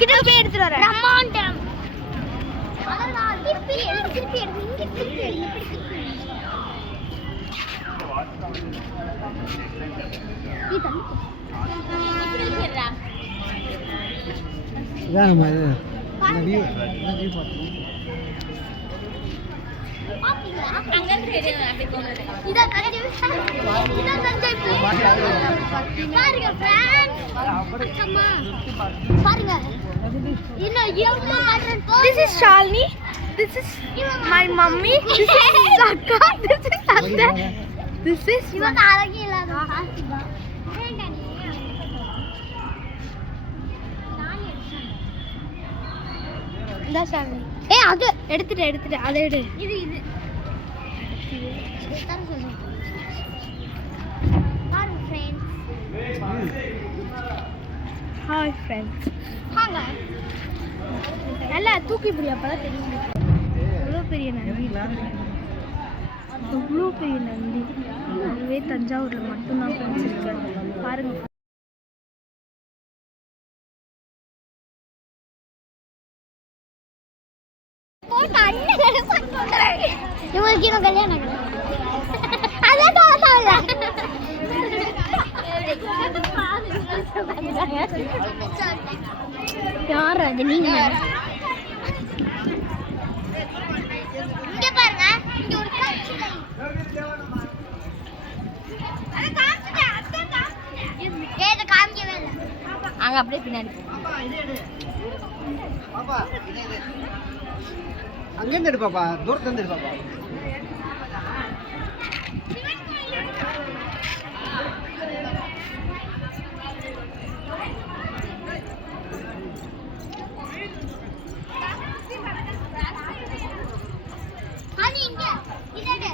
கிட்ட போய் எடுத்துட்டு வரேன். பிரம்மாண்டம். இதான் நம்ம இது. வியூ வியூ பார்த்தோம் பாருங்க. மம்மி திஸ் இஸ் அக்கா திஸ் இஸ் அத்தை திஸ் இஸ் இவங்க அழகே இல்லாத பாசிபா இந்த ஷாலினி ஏ அது எடுத்துட்டு எடுத்துட்டு அதை எடு இது இது பாருங்க ஃப்ரெண்ட்ஸ் ஹாய் ஃப்ரெண்ட்ஸ் வாங்க. நல்லா தூக்கி பிடி அப்பதான் தெரியும் எவ்வளோ பெரிய நந்தி. எவ்வளோ பெரிய நந்தி. அதுவே தஞ்சாவூரில் மட்டும்தான் ஃப்ரெண்ட்ஸ் இருக்கு. பாருங்க. போட்டு அண்ணன் பண்ணுறாங்க இவங்களுக்கு இன்னும் கல்யாணம் யார் அது நீங்க இங்க பாருங்க. இங்க ஒரு காட்சி ஏய் இதை காமிக்கவே இல்லை. அங்க அப்படியே பின்னாடி. பாப்பா இது இது அங்கேருந்து எடு பாப்பா. தூரத்துலேருந்து எடு பாப்பா அது இங்க இதோட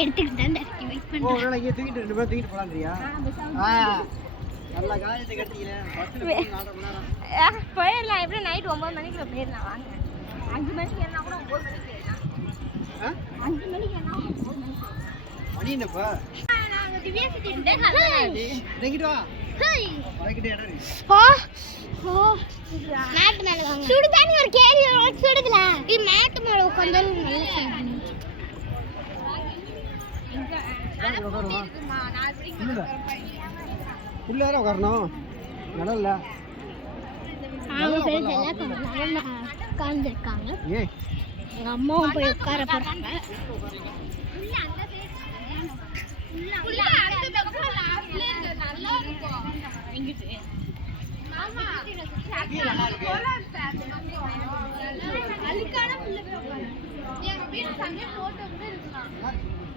எடுத்துக்கிட்டு தான் வெயிட் ஓ ஒரு இங்கே தூக்கிட்டு ரெண்டு பேரும் தூக்கிட்டு போயிடலாம். எப்படி நைட் ஒன்பது மணிக்குள்ள போயிடலாம். வாங்க. அஞ்சு மணிக்கு என்ன கூட ஒன்பது மணிக்கு அஞ்சு மணிக்கு என்ன ஒன்பது மணிக்கு மணி என்னப்பா நாங்கள் திவ்யா சிட்டி இறங்கிட்டு வா. மேட் மேல வாங்க. சுடு தண்ணி ஒரு கேள்வி சுடுதுல. இது மேட் மேல உட்கார்ந்தாலும் நல்லா சுடுது. உட்காரு, உட்காருமா உள்ள உள்ள வேற உட்காரணும் இடம் இல்லை அவங்க ஃப்ரெண்ட்ஸ் எல்லாம் கொஞ்சம் நேரம் உட்கார்ந்துருக்காங்க ஏய் எங்க அம்மாவும்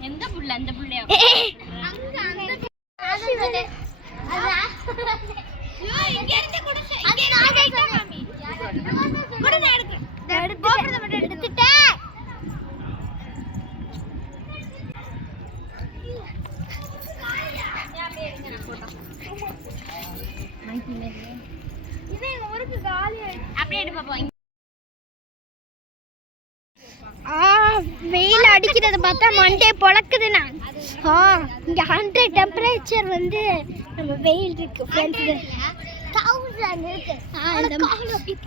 போய் உட்கார போறாங்க எந்த புள்ள அந்த புள்ளையா எடுத்துட்டேன் அப்படியே எடு பாப்பா ஆ வெயில் அடிக்கிறத பார்த்தா மண்டே பொழக்குது நான். ஆ இங்க ஹண்ட்ரட் டெம்பரேச்சர் வந்து நம்ம வெயில் இருக்கு ஃப்ரெண்ட்ஸ்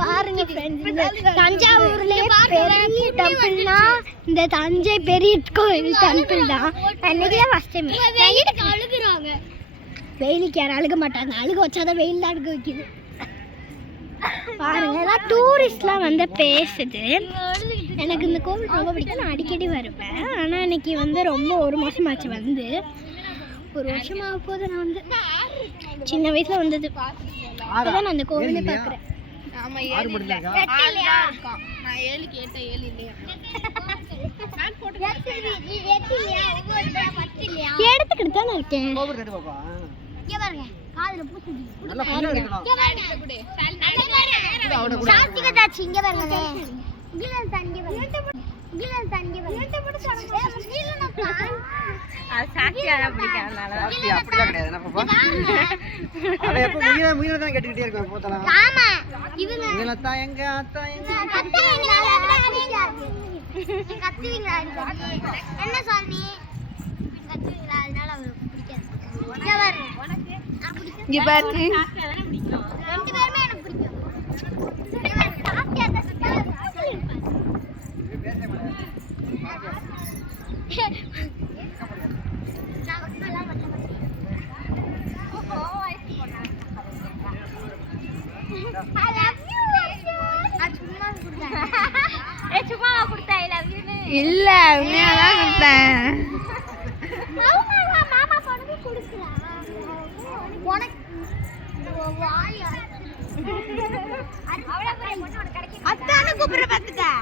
பாருங்க ஃப்ரெண்ட்ஸ் இந்த தஞ்சாவூர்லயே பெரிய டெம்பிள்னா இந்த தஞ்சை பெரிய கோயில் டெம்பிள் தான் அன்னைக்கு தான் ஃபர்ஸ்ட் டைம் அழுகுறாங்க. வெயிலுக்கு யாரும் அழுக மாட்டாங்க. அழுக வச்சாதான் வெயில் தான் அழுக வைக்குது. பாருங்க எல்லாம் டூரிஸ்ட்லாம் வந்து பேசுது. எனக்கு இந்த கோவில் ரொம்ப பிடிக்கும். நான் அடிக்கடி வருவேன். ஆனால் இன்னைக்கு வந்து ரொம்ப ஒரு மாசம் ஆச்சு வந்து. ஒரு வருஷம் ஆக போது நான் வந்து சின்ன வயசுல வந்தது. அப்பதான் நான் அந்த கோவிலே பார்க்குறேன் எடுத்துக்கிட்டு தானே இருக்கேன். இங்க பாருங்க. காதுல நல்லா எடுக்கணும் இங்க இங்க பாருங்க. என்ன சாமி? இங்க பாரு. இல்ல உண்மையாதான் கொடுத்தேன். அத்தான கூப்பிட பார்த்துட்டேன்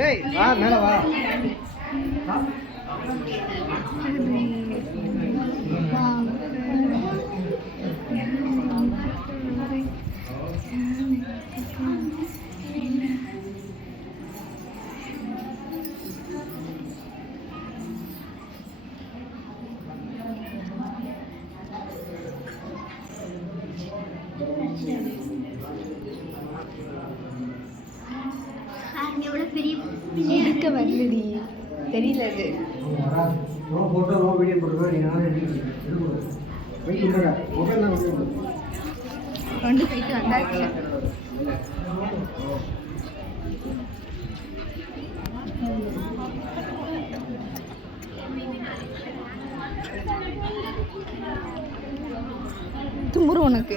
ஏய் வா மேல வா. பண்ணுங்க வரலடி? தெரியல அது. கொண்டு போயிட்டு வந்தாச்சு. தும்புரு உனக்கு.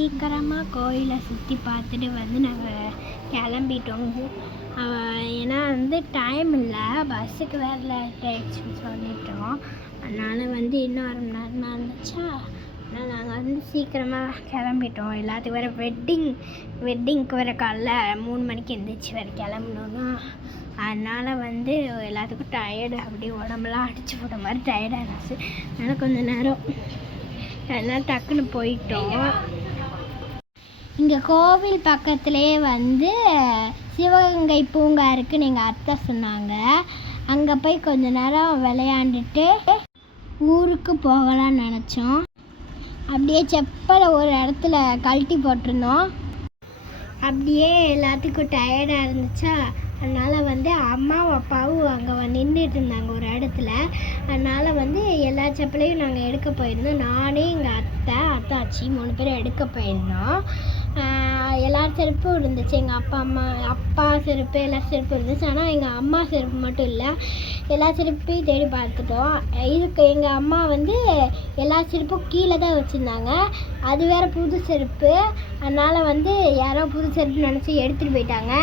சீக்கிரமாக கோயிலை சுற்றி பார்த்துட்டு வந்து நாங்கள் கிளம்பிட்டோம். ஏன்னா வந்து டைம் இல்லை. பஸ்ஸுக்கு வேறு லேட் ஆயிடுச்சுன்னு சொல்லிட்டோம். அதனால் வந்து இன்னும் அரை மணி நேரமாக இருந்துச்சா? ஆனால் நாங்கள் வந்து சீக்கிரமாக கிளம்பிட்டோம். எல்லாத்துக்கும் வேறு வெட்டிங் வெட்டிங்க்கு வேறு காலைல மூணு மணிக்கு எழுந்திரிச்சு வேறு கிளம்பணும்னா. அதனால் வந்து எல்லாத்துக்கும் டயர்டு அப்படியே உடம்புலாம் அடிச்சு போட்ட மாதிரி டயர்டாக இருந்துச்சு அதனால் கொஞ்சம் நேரம் அதனால் டக்குன்னு போயிட்டோம். இங்கே கோவில் பக்கத்துலேயே வந்து சிவகங்கை பூங்கா இருக்குன்னு எங்கள் அத்தை சொன்னாங்க. அங்கே போய் கொஞ்ச நேரம் விளையாண்டுட்டு ஊருக்கு போகலான்னு நினச்சோம். அப்படியே செப்பலை ஒரு இடத்துல கழட்டி போட்டிருந்தோம். அப்படியே எல்லாத்துக்கும் டயர்டாக இருந்துச்சா? அதனால் வந்து அம்மாவும் அப்பாவும் அங்கே நின்றுட்டு இருந்தாங்க ஒரு இடத்துல. அதனால் வந்து எல்லா செப்பலையும் நாங்கள் எடுக்க போயிருந்தோம். நானே எங்கள் அத்தை அத்தாச்சி மூணு பேரும் எடுக்க போயிருந்தோம். எல்லார் செருப்பும் இருந்துச்சு. எங்கள் அப்பா அம்மா அப்பா செருப்பு எல்லா செருப்பும் இருந்துச்சு. ஆனால் எங்கள் அம்மா செருப்பு மட்டும் இல்லை. எல்லா செருப்பையும் தேடி பார்த்துட்டோம். இதுக்கு எங்கள் அம்மா வந்து எல்லா செருப்பும் கீழே தான் வச்சுருந்தாங்க. அது வேறு புது செருப்பு. அதனால் வந்து யாரோ புது செருப்பு நினச்சி எடுத்துகிட்டு போயிட்டாங்க.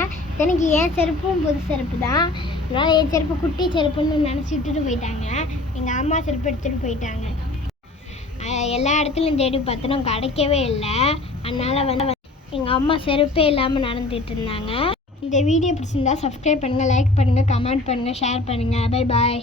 எனக்கு என் செருப்பும் புது செருப்பு தான். அதனால் என் செருப்பு குட்டி செருப்புன்னு நினச்சி விட்டுட்டு போயிட்டாங்க. எங்கள் அம்மா செருப்பு எடுத்துகிட்டு போயிட்டாங்க. எல்லா இடத்துலையும் தேடி பார்த்தோம். கிடைக்கவே இல்லை. அதனால் வந்து எங்கள் அம்மா செருப்பே இல்லாமல் நடந்துட்டு இருந்தாங்க. இந்த வீடியோ பிடிச்சிருந்தா சப்ஸ்கிரைப் பண்ணுங்கள் லைக் பண்ணுங்கள் கமெண்ட் பண்ணுங்கள் ஷேர் பண்ணுங்கள் பை பாய்